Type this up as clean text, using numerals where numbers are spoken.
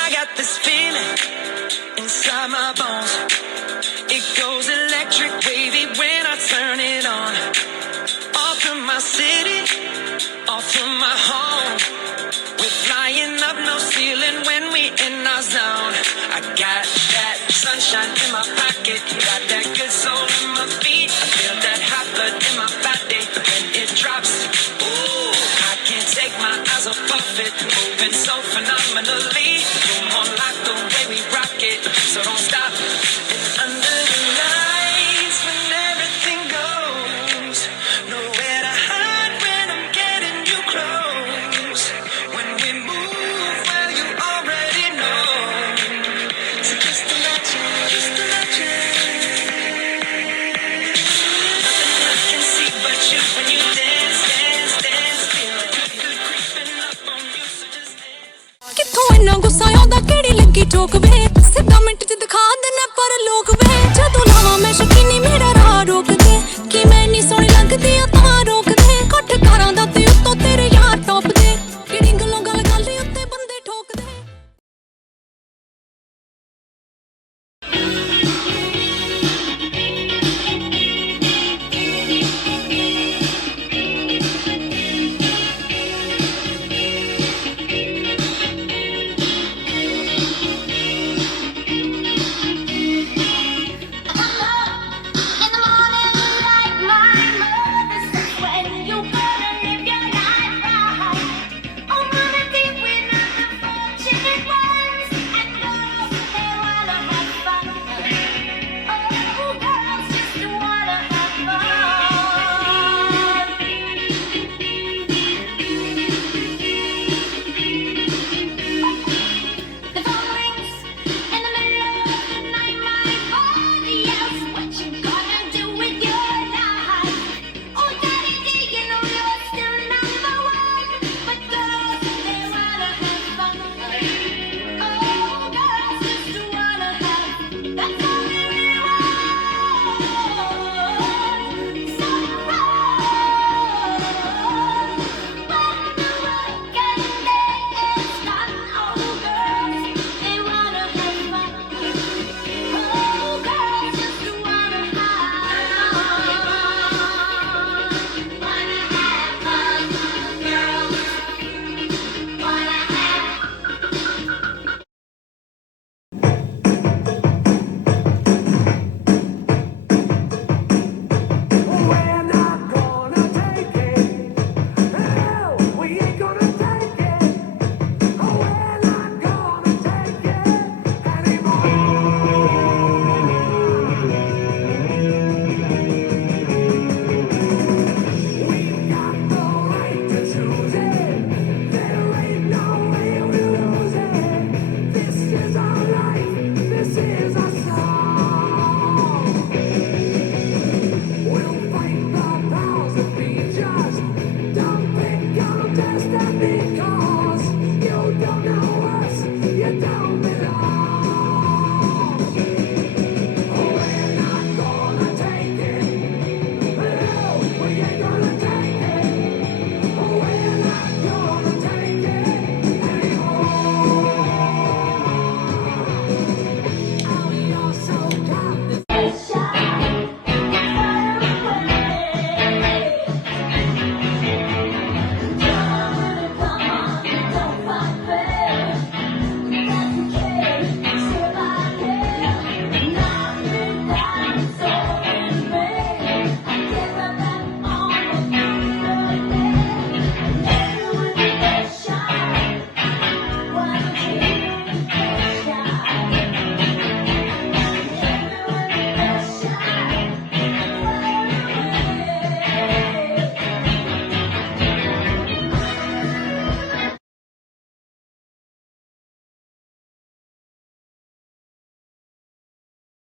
I got this feeling inside my bones. It goes electric wavy when I turn it on. Off from my city, off from my home. We're flying up no ceiling when we in our zone. I got that sunshine in my pocket, got that good soul in my feet. I feel that hot blood in my body when it drops. Ooh, I can't take my eyes off of it, moving so phenomenally. You're more like the way we rock it, so don't stop. It's under the lights when everything goes. Nowhere to hide when I'm getting you close. When we move, well, you already know. So just imagine, just imagine. Nothing I can see but you when you dance, dance, dance. Feel a good, good creeping up on you, so just dance. ਕਿੱਥੋਂ ਇੰਨਾ ਗੁੱਸਾ ਆਉਂਦਾ ਕਿਹੜੀ ਲੱਗੀ ਟੋਕ ਵੇ